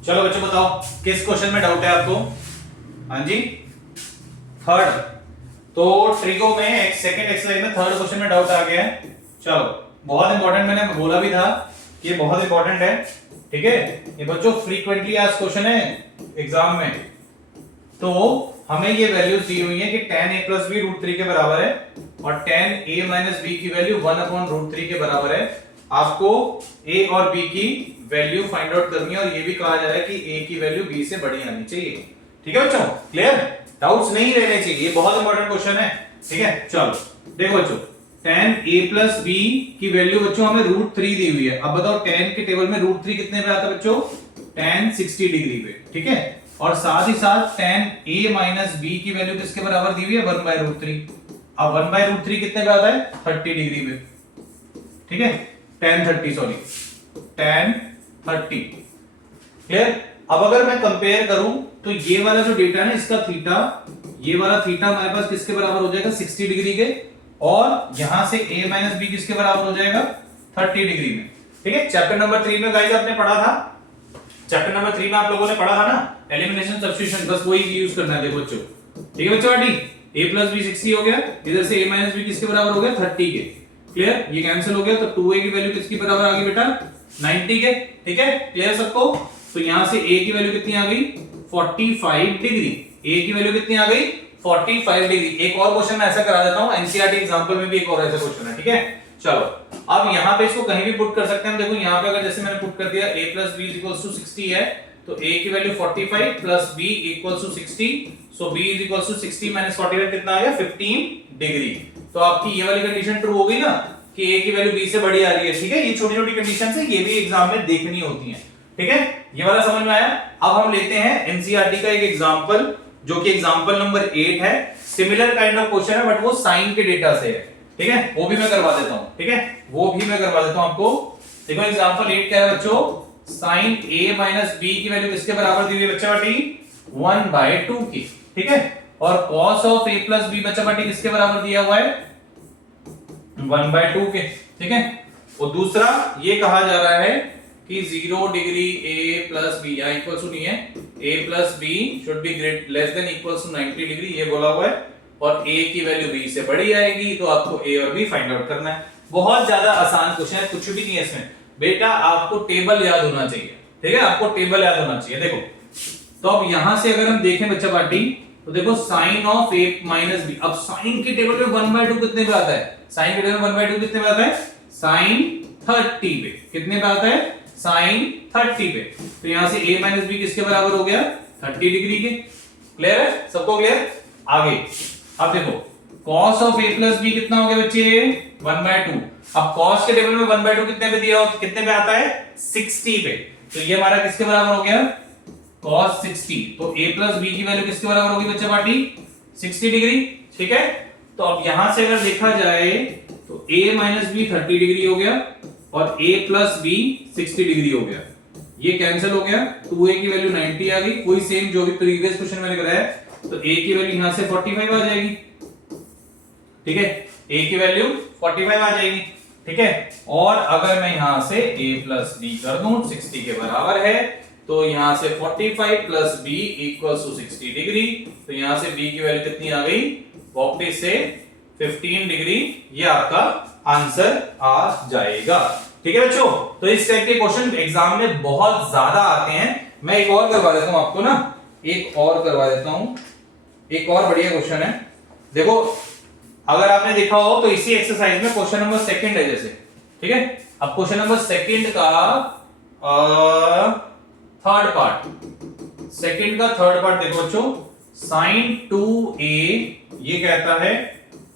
चलो बच्चों बताओ किस क्वेश्चन में डाउट है आपको? हाँ जी, थर्ड। तो ट्रिगो में सेकंड एक्सरसाइज में थर्ड क्वेश्चन में डाउट आ गया है। चलो, बहुत इंपॉर्टेंट, मैंने बोला भी था कि ये बहुत इंपॉर्टेंट है। ठीक है, ये बच्चों फ्रीक्वेंटली आस्क्ड क्वेश्चन है एग्जाम में। तो हमें ये वैल्यूज दी हुई है कि tan a plus b √3 के बराबर है और tan a minus b की वैल्यू 1/√3 के बराबर है। आपको a और b की वैल्यू फाइंड आउट करनी है और ये भी कहा जा रहा है कि a की वैल्यू b से बड़ी आनी चाहिए। ठीक है बच्चों, क्लियर? डाउट्स नहीं रहने चाहिए, ये बहुत इंपॉर्टेंट क्वेश्चन है। ठीक है, चलो देखो बच्चों, tan a plus b की वैल्यू बच्चों हमें √3 दी हुई है। अब बताओ tan के टेबल में √3 कितने पे आता है बच्चों? tan 60 डिग्री पे। ठीक है, और साथ ही साथ tan a minus b की वैल्यू किसके बराबर दी हुई है? 1/√3। अब 1/√3 कितने पे आता है? 30 डिग्री पे। ठीक है, tan 30 सॉरी, tan 30। क्लियर? अब अगर मैं कंपेयर करूं तो ये वाला जो डेटा है ना, इसका थीटा, ये वाला थीटा हमारे पास किसके बराबर हो जाएगा? 60 डिग्री के। और यहां से a माइनस बी किसके बराबर हो जाएगा? 30 डिग्री में। ठीक है, चैप्टर नंबर 3 में गाइस आपने पढ़ा था, चैप्टर नंबर 3 में आप लोगों ने पढ़ा था ना, एलिमिनेशन सब्स्टिट्यूशन, बस वही यूज करना है। देखो बच्चों, ठीक है बच्चों, a plus b 60 हो गया, इधर से a minus b किसके बराबर हो गया? 30 के। क्लियर? ये कैंसिल हो गया, तो 2a की वैल्यू किसके बराबर आ गई बेटा? 90 के। ठीक है, क्लियर सबको? तो यहां से a की वैल्यू कितनी आ गई? 45 डिग्री। a की वैल्यू कितनी आ गई? 45 डिग्री। एक और क्वेश्चन मैं ऐसा करा देता हूं, एनसीईआरटी एग्जांपल में भी एक और ऐसा क्वेश्चन है। ठीक है, चलो अब यहां पे इसको कहीं भी पुट कर सकते हैं। देखो यहां पे अगर जैसे मैंने पुट कर दिया a plus b = 60 है, तो a की वैल्यू 45 plus b = 60, सो b = 60 - 45 कितना आ गया? 15 डिग्री। तो आपकी ये वाली कंडीशन ट्रू हो गई ना कि a की वैल्यू b से बड़ी आ रही है। ठीक है, ये छोटी-छोटी कंडीशंस है, ये भी एग्जाम में देखनी होती हैं। ठीक है, ये वाला समझ में आया? अब हम लेते हैं एनसीईआरटी का एक एग्जांपल, जो कि एग्जांपल नंबर 8 है। सिमिलर काइंड ऑफ क्वेश्चन है, बट वो साइन के डेटा से है। ठीक है, वो भी मैं करवा देता हूं। ठीक है, वो भी मैं करवा देता हूं आपको। देखो एग्जांपल 8 क्या है बच्चों? sin a minus b की वैल्यू किसके बराबर दी हुई है बच्चा बाटी? 1/2 की। ठीक है, और cos of a plus b बच्चा बाटी किसके बराबर दिया हुआ है? 1/2 के। ठीक है, और दूसरा ये कहा जा रहा है कि 0 डिग्री a plus b, यहां इक्वल टू नहीं है, a plus b should be less than equals to 90 degree, ये बोला हुआ है। और a की वैल्यू b से बड़ी आएगी, तो आपको a और b फाइंड आउट करना है। बहुत ज्यादा आसान क्वेश्चन है, कुछ भी नहीं है इसमें बेटा, आपको टेबल याद होना चाहिए। ठीक है, आपको टेबल याद होना चाहिए। देखो, तो अब यहां से अगर हम देखें बच्चा पार्टी, तो देखो sin of a minus b, अब sin के टेबल में 1/2 कितने पे आता है? sin के टेबल में 1/2 कितने पे आता है? sin 30 पे। कितने पे आता है? sin 30 पे। तो यहां से a minus b किसके बराबर हो गया? 30 डिग्री के। क्लियर है सबको? क्लियर? आगे अब देखो, cos of a plus b कितना हो गया बच्चे? 1/2। अब cos के टेबल में 1/2 कितने पे दिया हो? कितने पे आता है? 60 पे। तो ये हमारा किसके बराबर हो गया? cos 60। तो a plus b की वैल्यू किसके बराबर होगी बच्चा पार्टी? 60 डिग्री। ठीक है, तो अब यहां से अगर देखा जाए तो a minus b 30 डिग्री हो गया और a plus b 60 डिग्री हो गया। ये कैंसिल हो गया, 2a की वैल्यू 90 आ गई। कोई सेम जो भी प्रीवियस क्वेश्चन मैंने कराया, तो a की वैल्यू यहां से 45 आ जाएगी। ठीक है, a की वैल्यू 45 आ जाएगी। ठीक है, और अगर मैं यहां से a plus b कर दूं, 60 के बराबर है, तो यहां से 45 plus b = 60 डिग्री। तो यहां से b की वैल्यू कितनी आ गई? 40 से 15 डिग्री। ये आपका आंसर आ जाएगा। ठीक है बच्चों, तो इस टाइप के क्वेश्चन एग्जाम में बहुत ज्यादा आते हैं। मैं एक और करवा देता हूं आपको ना, एक और करवा देता हूं, एक और बढ़िया क्वेश्चन है। देखो, अगर आपने देखा हो तो इसी एक्सरसाइज में क्वेश्चन नंबर 2 है जैसे। ठीक है, अब क्वेश्चन नंबर 2 का थर्ड पार्ट, सेकंड का थर्ड पार्ट देखो बच्चों, sin 2a, ये कहता है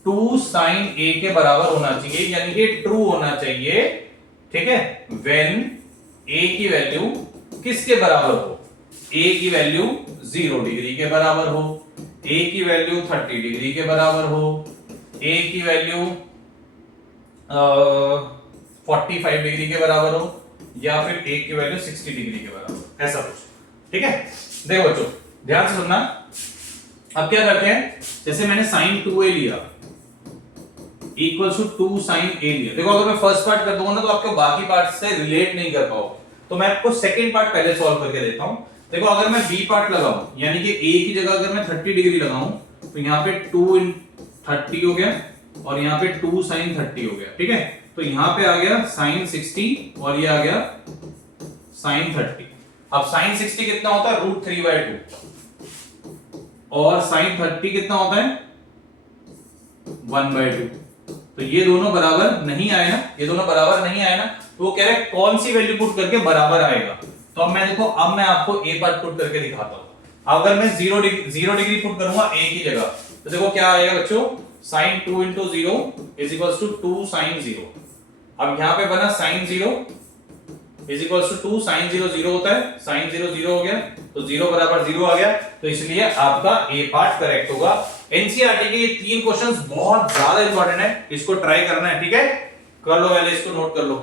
2 sin a के बराबर होना चाहिए, यानी कि ट्रू होना चाहिए। ठीक है, when a की वैल्यू किसके बराबर हो? a की वैल्यू 0 डिग्री के बराबर हो, a की वैल्यू 30 डिग्री के बराबर हो, a की वैल्यू 45 डिग्री के बराबर हो, या फिर a की वैल्यू 60 डिग्री के बराबर, ऐसा कुछ। ठीक है, देखो बच्चों ध्यान से सुनना। अब क्या करते हैं, जैसे मैंने sin 2a लिया इक्वल टू 2 sin a लिया। देखो, अगर मैं फर्स्ट पार्ट कर दूंगा ना, तो आपके बाकी पार्ट से रिलेट नहीं कर पाओगे। तो मैं आपको सेकंड पार्ट पहले सॉल्व करके देता हूं। देखो अगर मैं बी पार्ट लगाऊं यानी कि ए की जगह अगर मैं 30 डिग्री लगाऊं तो यहाँ पे 2 इन 30 हो गया और यहाँ पे 2 sin 30 हो गया, ठीक है। तो यहाँ पे आ गया sin 60 और ये आ गया sin 30। अब sin 60 कितना होता है √3/2 और sin 30 कितना होता है 1/2। तो ये दोनों बराबर नहीं आए ना, ये दोनों बराबर नहीं आए ना, तो वो कह रहे हैं कौन सी वैल्यू पुट करके बराबर आएगा। तो अब मैं देखो, अब मैं आपको ए पार्ट पुट करके दिखाता हूं। अगर मैं 0 डिग्री पुट करूंगा ए की जगह तो देखो क्या आएगा बच्चों, sin 2 × 0 = 2 sin 0। अब यहां पे बना sin 0 = 2 sin 0 0 होता है, sin 0 0 हो गया तो 0 बराबर 0 आ गया। तो इसलिए आपका ए पार्ट करेक्ट होगा। एनसीईआरटी के ये 3 क्वेश्चंस बहुत ज्यादा इंपॉर्टेंट है, इसको ट्राई करना है, ठीक है। कर लो पहले, इसको नोट कर लो।